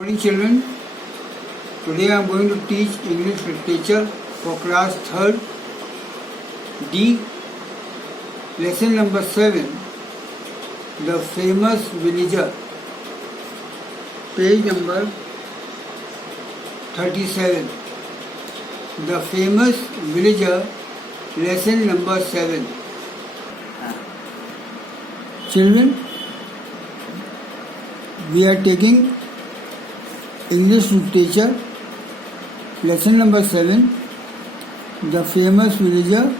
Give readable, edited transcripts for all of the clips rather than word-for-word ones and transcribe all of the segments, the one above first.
Morning children, today I am going to teach English literature for class 3rd D, lesson number 7, The Famous Villager, page number 37. The Famous Villager, lesson number 7. Children, we are taking English literature, lesson number 7, The Famous Villager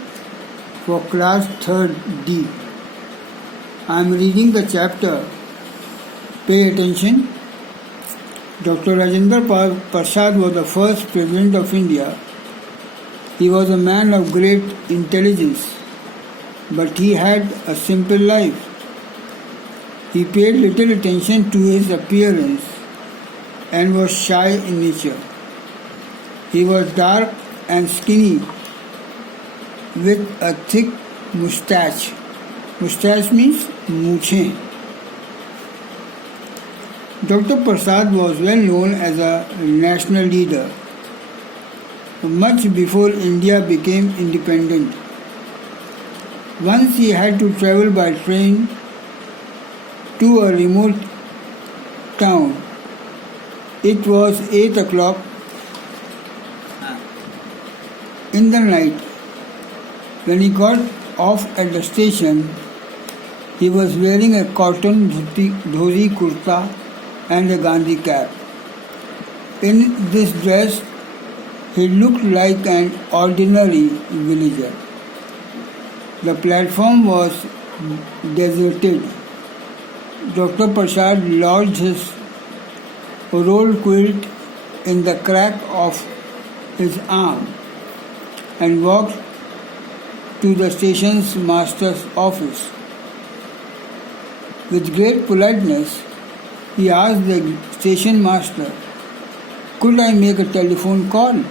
for class 3rd D. I am reading the chapter. Pay attention. Dr. Rajendra Prasad was the first President of India. He was a man of great intelligence, but he had a simple life. He paid little attention to his appearance and was shy in nature. He was dark and skinny with a thick moustache. Moustache means मूछें. Dr. Prasad was well known as a national leader much before India became independent. Once he had to travel by train to a remote town. It was 8 o'clock in the night. When he got off at the station, he was wearing a cotton dhoti kurta and a Gandhi cap. In this dress, he looked like an ordinary villager. The platform was deserted. Dr. Prasad lodged his rolled quilt in the crack of his arm and walked to the station master's office. With great politeness, he asked the station master, "Could I make a telephone call?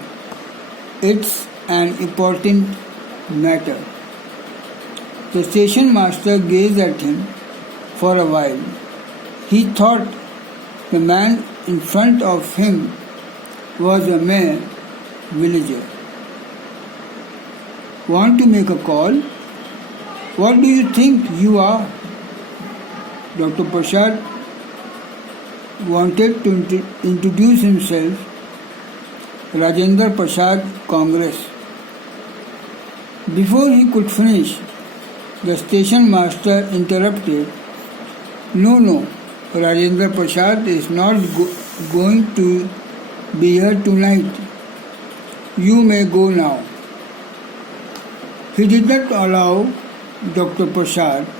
It's an important matter." The station master gazed at him for a while. He thought the man in front of him was a mere villager. "Want to make a call? What do you think you are?" Dr. Prasad wanted to introduce himself. Rajendra Prasad, Congress. Before he could finish, the station master interrupted. No, Rajendra Prasad is not going to be here tonight. You may go now. He did not allow Dr. Prasad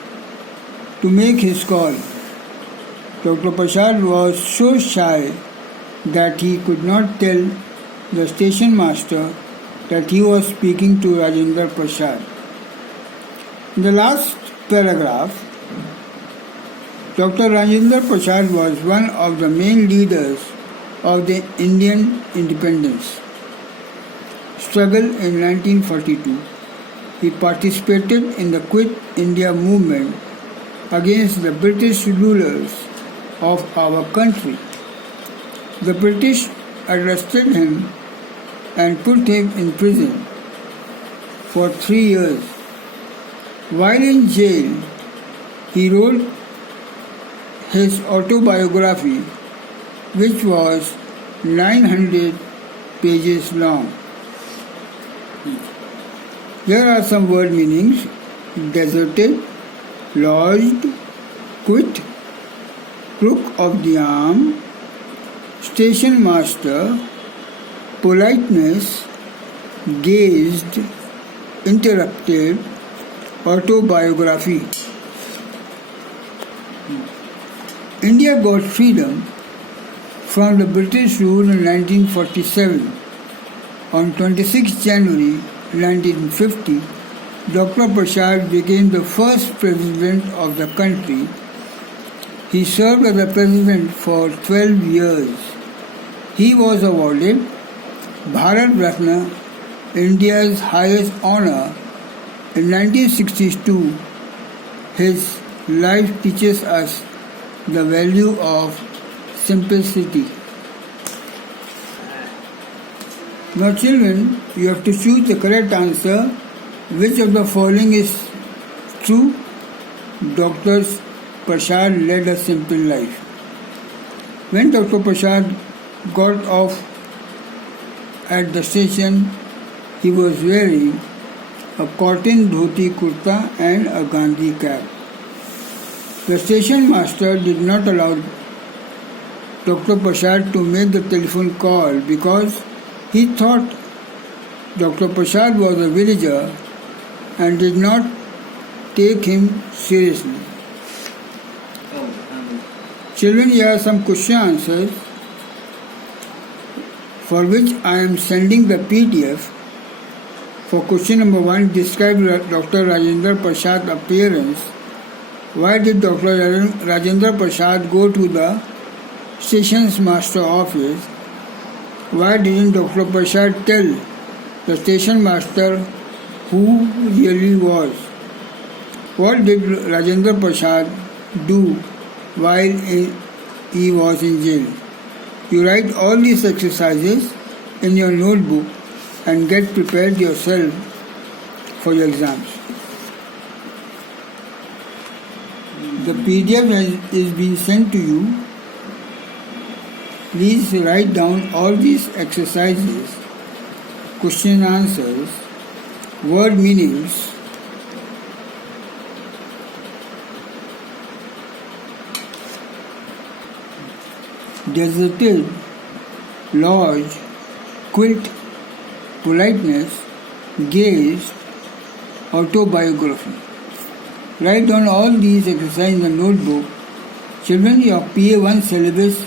to make his call. Dr. Prasad was so shy that he could not tell the station master that he was speaking to Rajendra Prasad. In the last paragraph, Dr. Rajendra Prasad was one of the main leaders of the Indian independence struggle in 1942. He participated in the Quit India movement against the British rulers of our country. The British arrested him and put him in prison for 3 years. While in jail, he wrote his autobiography, which was 900 pages long. Here are some word meanings: deserted, lodged, quit, crook of the arm, station master, politeness, gazed, interrupted, autobiography. India got freedom from the British rule in 1947. On 26 January 1950, Dr. Prasad became the first president of the country. He served as the president for 12 years. He was awarded Bharat Ratna, India's highest honor, in 1962. His life teaches us the value of simplicity. Now children, you have to choose the correct answer. Which of the following is true? Dr. Prasad led a simple life. When Dr. Prasad got off at the station, he was wearing a cotton dhoti kurta and a Gandhi cap. The station master did not allow Dr. Prasad to make the telephone call because he thought Dr. Prasad was a villager and did not take him seriously. Children, here are some question answers for which I am sending the PDF. For question number 1, describe Dr. Rajendra Prasad's appearance. Why did Dr. Rajendra Prasad go to the station's master office? Why didn't Dr. Prasad tell the station master who really was? What did Rajendra Prasad do while he was in jail? You write all these exercises in your notebook and get prepared yourself for your exams. The PDF is being sent to you. Please write down all these exercises, question answers, word meanings, deserted, lodge, quit, politeness, gaze, autobiography. Write down all these exercises in the notebook. Children, your PA1 syllabus.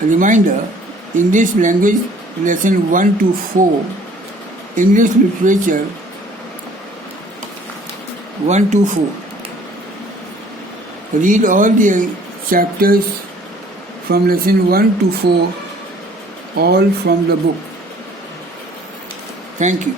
Reminder, English language lesson 1 to 4, English literature 1 to 4. Read all the chapters from lesson 1 to 4, all from the book. Thank you.